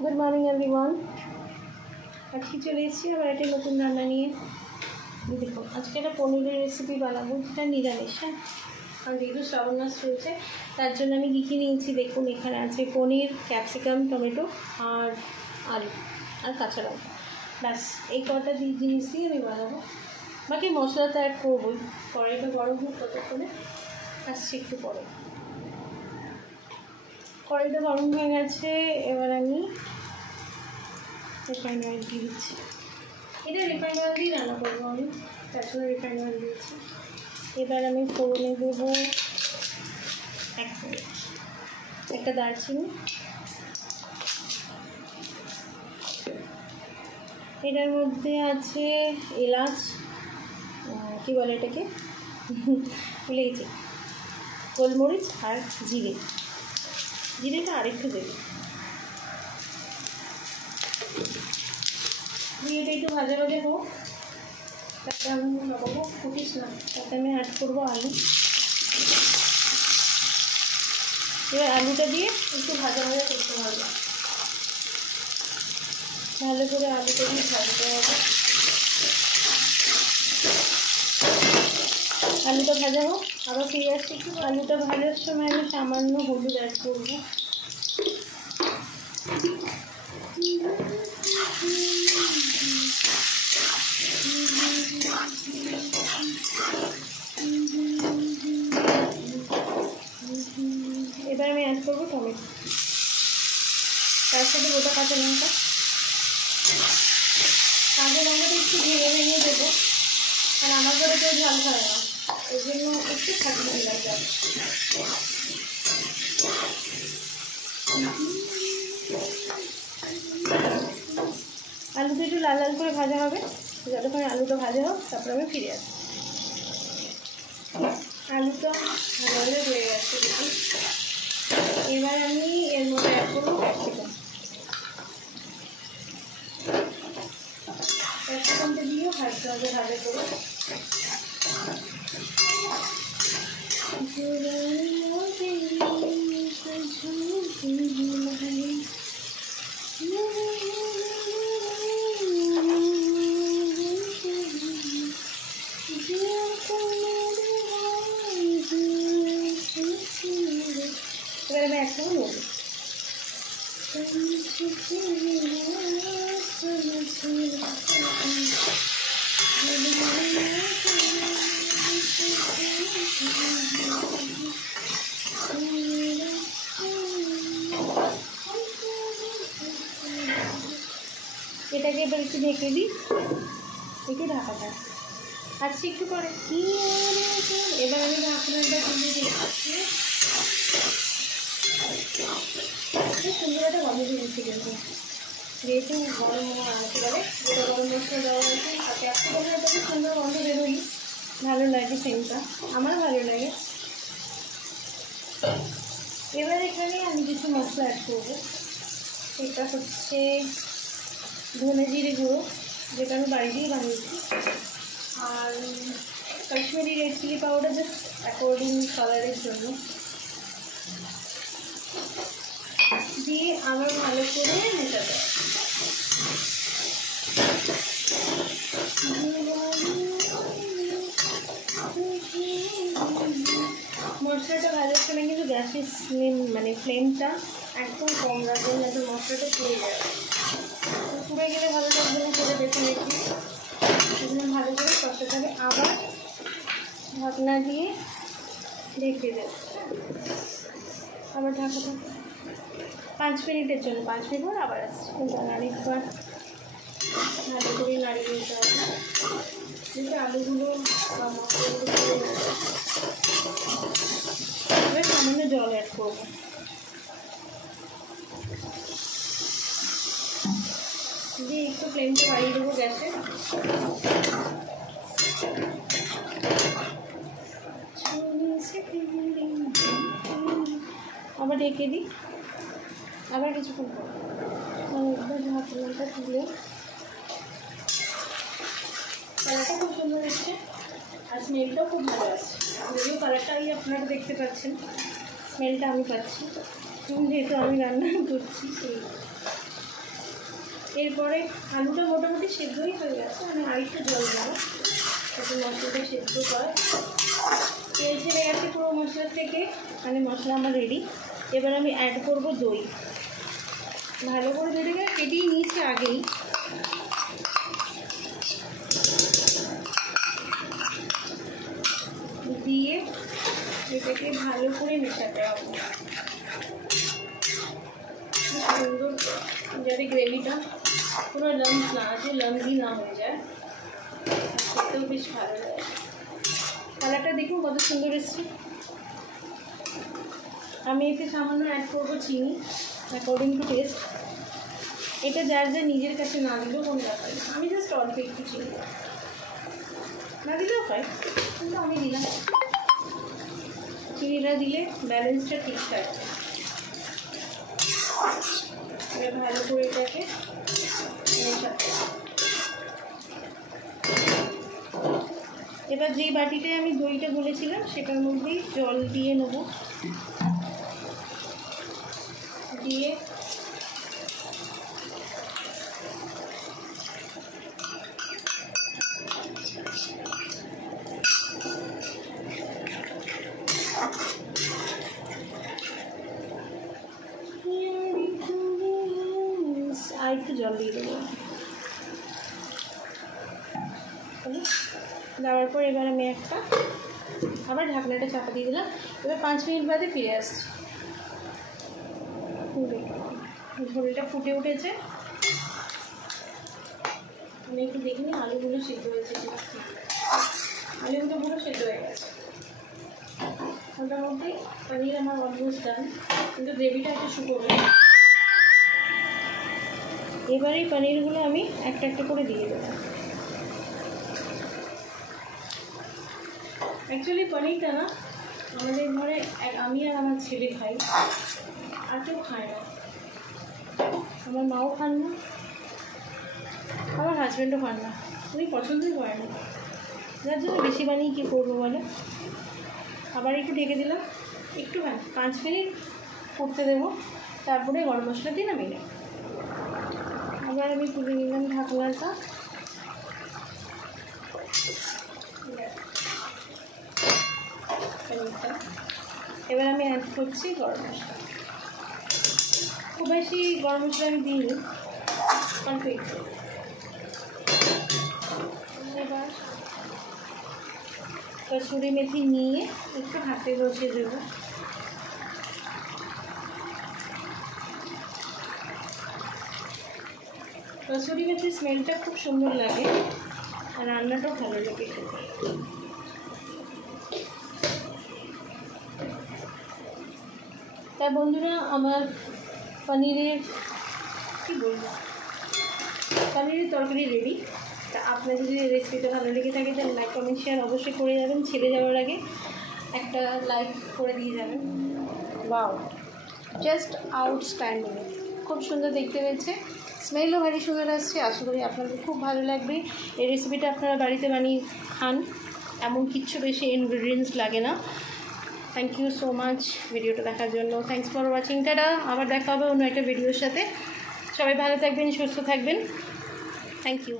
Good morning everyone. आज की चले আবার একটা নতুন রান্না নিয়ে। দেখো আজকে একটা পনিরের রেসিপি বানাবো, যেটা নিরামিষ। হ্যাঁ, কারণ যেহেতু শ্রাবণ মাস চলছে তার জন্য আমি কী কী নিয়েছি দেখুন। এখানে আছে পনির, ক্যাপসিকাম, টমেটো আর আলু আর কাঁচা লঙ্কা। ব্যাস এই কটা জিনিস দিয়ে আমি বানাবো। বাকি মশলা তো অ্যাড করবোই। কড়াইটা গরম হোক ততক্ষণে, আসছি একটু পরে। কড়াইটা গরম হয়ে গেছে, এবার আমি রিফাইন্ড অয়েল দিয়ে দিচ্ছি। এটা রিফাইন্ড অয়েল দিয়ে রান্না করবো আমি, তার জন্য রিফাইন্ড অয়েল দিয়েছি। এবার আমি ফোড়নে দেবো একটা দারচিনি, এটার মধ্যে আছে এলাচ, কী বলে এটাকে ভুলে গেছি, গোলমরিচ আর জিরেটা আরেকটু দেবে। জিরেটা একটু ভাজা ভাজা হোক, তাতে আমি লবঙ্গ ফুটিস না, তাতে আমি অ্যাড করবো আলু। এবার আলুটা দিয়ে একটু ভাজা ভাজা করতে হবে, ভালো করে আলুটা দিয়ে ভাজতে হবে। আলুটা ভাজা হোক, আবার ফিরে আসছি একটু। আলুটা ভাজার সময় আমি সামান্য হলুদ অ্যাড করবো। এবার আমি অ্যাড করবো টমেটো, তার সাথে গোটা কাঁচা লঙ্কা। কাঁচা লঙ্কাটা একটু ভেঙে দেবো, কারণ আমার ঘরে কেউ ঝাল খায় না, ওই জন্য একটু খাটনি লাগবে। আলুটা একটু লাল লাল করে ভাজা হবে, যতক্ষণ আলুটা ভাজা হোক তারপর আমি ফিরে আসি। আলুটা ভালো হয়ে গেছে দেখুন। এবার আমি এর মধ্যে অ্যাড করবো ক্যাপসিকামটা দিয়েও ভাজতে হবে ভালো করে। এবার আমি একসঙ্গে নেব। এটাকে এবার একটু ঢেকে দিই, একটু ঢাকাটা আসছি একটু পরে। এবার আমি ঢাকনাটা তুলে দিচ্ছি। সুন্দর একটা গন্ধ দিয়েছি, কিন্তু যেহেতু গরম আনতে পারে, যেটা গরম মশলা দেওয়া হয়েছে তাতে একটা কথা খুব সুন্দর গন্ধ বেরোই, ভালো লাগে সেন্টটা, আমার ভালো লাগে। এবার এখানে আমি কিছু মশলা অ্যাড করবো। সেটা হচ্ছে ধনে জিরে গুঁড়ো, যেটা আমি বাড়িতেই বানিয়েছি, আর Kashmiri red chilli powder, just according কালারের জন্য দিয়ে আবার ভালো করে মেশাতে হবে। মশলাটা ভাজার সময় কিন্তু গ্যাসের ফ্লেমটা একদম কম রাখবেন, যাতে মশলাটা পুড়ে যায়। পুড়ে গেলে ভালো লাগবে না, সেটা দেখে দেখি সেজন্য ভালো করে কষাতে হবে। আবার ঢাকনা দিয়ে ঢেকে দেব, আবার ঢাকাটা 5 মিনিটের জন্য। 5 মিনিট পর আবার আসছি, কিন্তু আরেকবার ভালো করে নাড়িয়ে দিতে হবে, যাতে আলুগুলো বা মশলাগুলো পুড়ে যায়। এবার সামান্য জল অ্যাড করবো, দিয়ে একটু ফ্লেমটা বাড়িয়ে দেবো গ্যাসে। আবার ঢেকে দিই, আবার কিছুক্ষণ পর একবার ঢাকনাটা তুলে। কালারটা খুব সুন্দর এসছে আর স্মেলটাও খুব ভালো আসছে। যদিও কালারটা আপনারা দেখতে পাচ্ছেন, স্মেলটা আমি পাচ্ছি, যেহেতু আমি রান্না করছি। এরপরে আলুটা মোটামুটি সেদ্ধই হয়ে গেছে, মানে আরেকটু জল দেবো যাতে মশলাটা সেদ্ধ হয়। তেল ছেড়ে গেছে পুরো মশলা থেকে, মানে মশলা আমার রেডি। এবার আমি অ্যাড করব দই। ভালো করে দইটাকে কেটেই নিয়েছি আগেই। দিয়ে এটাকে ভালো করে মেশাতে হবে, সুন্দর যাতে গ্রেভিটা পুরো লাম্পস না আছে, লাম্পি না হয়ে যায়, খেতেও বেশ ভালো লাগে। কালারটা দেখুন কত সুন্দর এসছে। আমি এতে সামান্য অ্যাড করবো চিনি অ্যাকর্ডিং টু টেস্ট। এটা যার যা নিজের কাছে না দিলেও কোনো ব্যাপার না, আমি জাস্ট অল্প একটু চিনি না দিলেও হয়, কিন্তু আমি দিলাম। চিনিটা দিলে ব্যালেন্সটা ঠিক থাকে। এবার ভালো করে এটাকে মেশাতে। এবার যেই বাটিটায় আমি দইটা গুলেছিলাম সেটার মধ্যেই জল দিয়ে নেব, দিয়ে আর একটু জল দিয়ে দেবো। দেওয়ার পর এবার আমি একটা আবার ঢাকনাটা চাপা দিয়ে দিলাম। এবার 5 মিনিট বাদে ফিরে আসছি। ঝোলটা ফুটে উঠেছে, আমি একটু দেখিনি আলুগুলো সিদ্ধ হয়েছে কিনা। আলুগুলো পুরো সিদ্ধ হয়ে গেছে মোটামুটি। পনির আমার অলমোস্ট ডান, কিন্তু গ্রেভিটা একটু শুকোবে। এবার এই পনিরগুলো আমি একটা একটা করে দিয়ে দেবো। অ্যাকচুয়ালি পনিরটা না আমাদের ঘরে আমি আর আমার ছেলে খাই, আর কেউ খায় না। আমার মাও খান না, আমার হাজব্যান্ডও খান না, উনি পছন্দই করেন না, যার জন্য বেশি বানিয়ে কী করবো বলে। আবার একটু ঢেকে দিলাম, একটু 5 মিনিট ফুটতে দেবো, তারপরে গরম মশলা দিয়ে নামিয়ে নেব। আবার আমি তুলে নিলাম ঢাকনাটা। এবার আমি অ্যাড করছি গরম মশলা। খুব বেশি গরম মশলা আমি দিইনি, অল্প একটু। এবার কসুরি মেথি নিয়ে একটু হাতে বসিয়ে দেবো। কসুরি মেথির স্মেলটা খুব সুন্দর লাগে আর রান্নাটাও ভালো লাগে খেতে। তাই বন্ধুরা, আমার পনিরের পনিরের তরকারি রেডি। তা আপনার যদি রেসিপিটা ভালো লেগে থাকে তাহলে লাইক কমেন্ট শেয়ার অবশ্যই করে যাবেন। ছেড়ে যাওয়ার আগে একটা লাইক করে দিয়ে যাবেন। ওয়াও, জাস্ট আউটস্ট্যান্ডিং, খুব সুন্দর দেখতে হয়েছে, স্মেলও ভারী সুন্দর আসছে। আশা করি আপনাদের খুব ভালো লাগবে। এই রেসিপিটা আপনারা বাড়িতে বানিয়ে খান, এমন কিচ্ছু বেশি ইনগ্রিডিয়েন্টস লাগে না। থ্যাংক ইউ সো মাচ ভিডিওটা দেখার জন্য। Thanks for watching. টাটা, আবার দেখা হবে অন্য একটা ভিডিওর সাথে। সবাই ভালো থাকবেন, সুস্থ থাকবেন। Thank you.